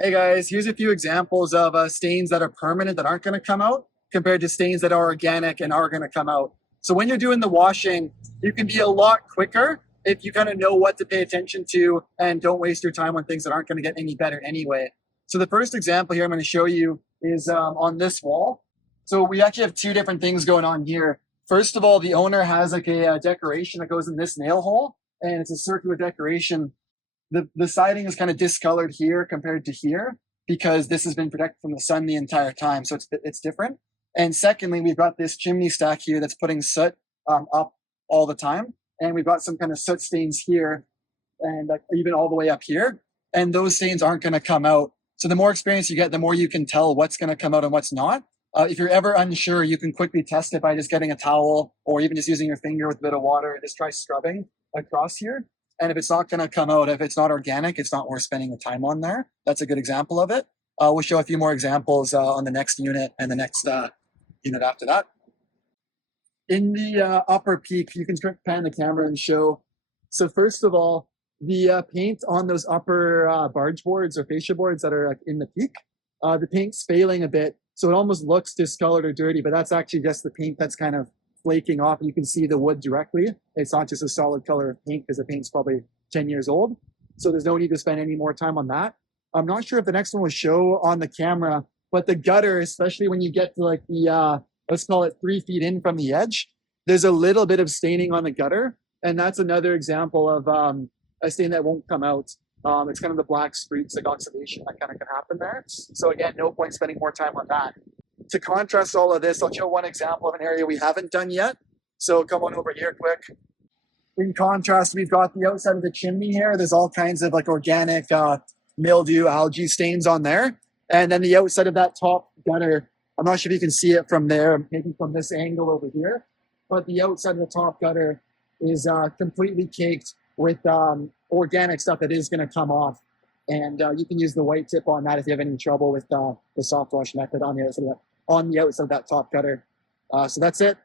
Hey guys, here's a few examples of stains that are permanent that aren't going to come out compared to stains that are organic and are going to come out. So when you're doing the washing, you can be a lot quicker if you kind of know what to pay attention to and don't waste your time on things that aren't going to get any better anyway. So the first example here I'm going to show you is on this wall. So we actually have two different things going on here. First of all, the owner has like a decoration that goes in this nail hole, and it's a circular decoration. The siding is kind of discolored here compared to here because this has been protected from the sun the entire time, so it's different. And secondly, we've got this chimney stack here that's putting soot up all the time, and we've got some kind of soot stains here, and even all the way up here. And those stains aren't going to come out. So the more experience you get, the more you can tell what's going to come out and what's not. If you're ever unsure, you can quickly test it by just getting a towel or even just using your finger with a bit of water and just try scrubbing across here. And if it's not going to come out, if it's not organic, it's not worth spending the time on there. That's a good example of it. We'll show a few more examples on the next unit and the next unit after that. In the upper peak, you can pan the camera and show. So first of all, the paint on those upper barge boards or fascia boards that are in the peak, the paint's failing a bit. So it almost looks discolored or dirty, but that's actually just the paint that's kind of flaking off. You can see the wood directly. It's not just a solid color of paint because the paint's probably 10 years old. So there's no need to spend any more time on that. I'm not sure if the next one will show on the camera, but the gutter, especially when you get to like the, let's call it 3 feet in from the edge, there's a little bit of staining on the gutter. And that's another example of a stain that won't come out. It's kind of the black streaks, like oxidation that kind of can happen there. So again, no point spending more time on that. To contrast all of this, I'll show one example of an area we haven't done yet. So come on over here quick. In contrast, we've got the outside of the chimney here. There's all kinds of like organic mildew, algae stains on there. And then the outside of that top gutter, I'm not sure if you can see it from there, maybe from this angle over here, but the outside of the top gutter is completely caked with organic stuff that is going to come off. And you can use the white tip on that if you have any trouble with the soft wash method on the outside of that top gutter. So that's it.